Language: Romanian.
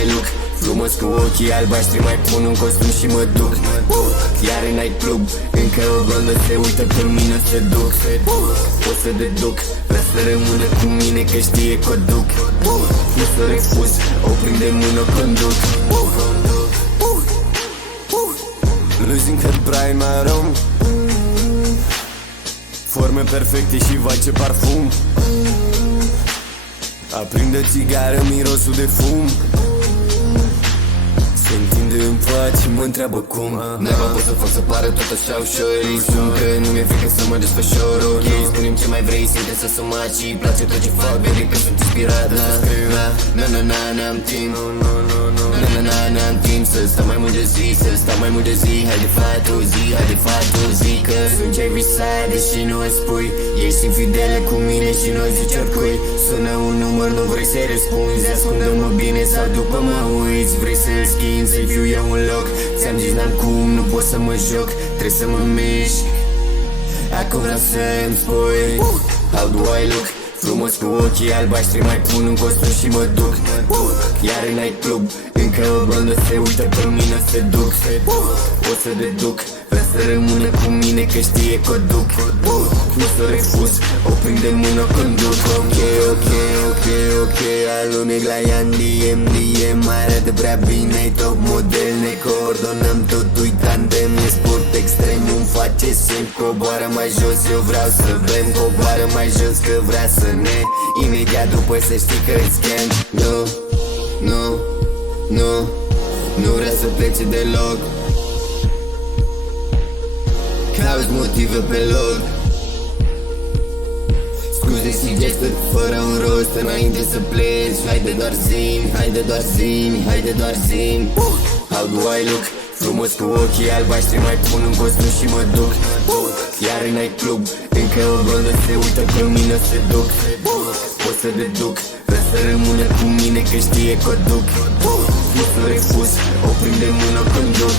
white look, frumos cu ochii albaștri, mai pun un costum și mă duc. Iar în night club, încă o blondă se uită pe mine, se duc. O să deduc, vrea să rămână cu mine că știe că o duc. Nu s-o refuz, o prind de mână, o conduc. Losing her bright my room, forme perfecte și vai ce parfum. Aprinde țigară, mirosul de fum. Se întinde în pat și mă întreabă cum. Neva pot să fac să pară tot așa ușor. Îi spun că nu mi-e frică să mă desfășor. Ok, spune-mi ce mai vrei, simte să sumaci și place tot ce fac, vede că sunt inspirat. N-am timp, n-am timp să stau mai mult de zi, să stau mai mult de zi. Haide fai tu zi, haide fai tu zi, că sunt ce-ai visat, deși nu îți spui. Ești infidelă cu mine și nu zici oricui. Sună un număr, nu vrei să-i răspunzi. Ascundă-mă bine sau după mă uiți. Vrei să-l schimbi, să-i fiu eu un loc. Ți-am zis n-am cum, nu pot să mă joc. Trebuie să mă mișc. Acum vreau să-mi spui how do I look, frumos cu ochii albaștri, mai pun un costum și mă duc. Iar în night club, încă o blondă se uită pe mine, se duc. O să deduc, vrea să rămână cu mine că știe că o duc. Nu s-o refuz, o prind de mână, o conduc. Ok, alunec la ea în DM, arată prea bine, top model, ne coordonăm totul-i tandem. E sport extrem, nu-mi face semn, coboară mai jos, eu vreau să vrem. Coboară mai jos că vrea să ne, imediat după să știi că îți schem. Nu vrea să plece deloc. Cauți motive pe loc. Scuze și gesturi fără un rost înainte să pleci. Haide doar zi-mi how do I look, frumos cu ochii albaștri, mai pun un costum și mă duc. Iar în night club, încă o blondă se uită pe mine, se duc. O să deduc, vrea să rămână cu mine că știe că o duc. Nu s-o refuz, o prind de mână, o conduc.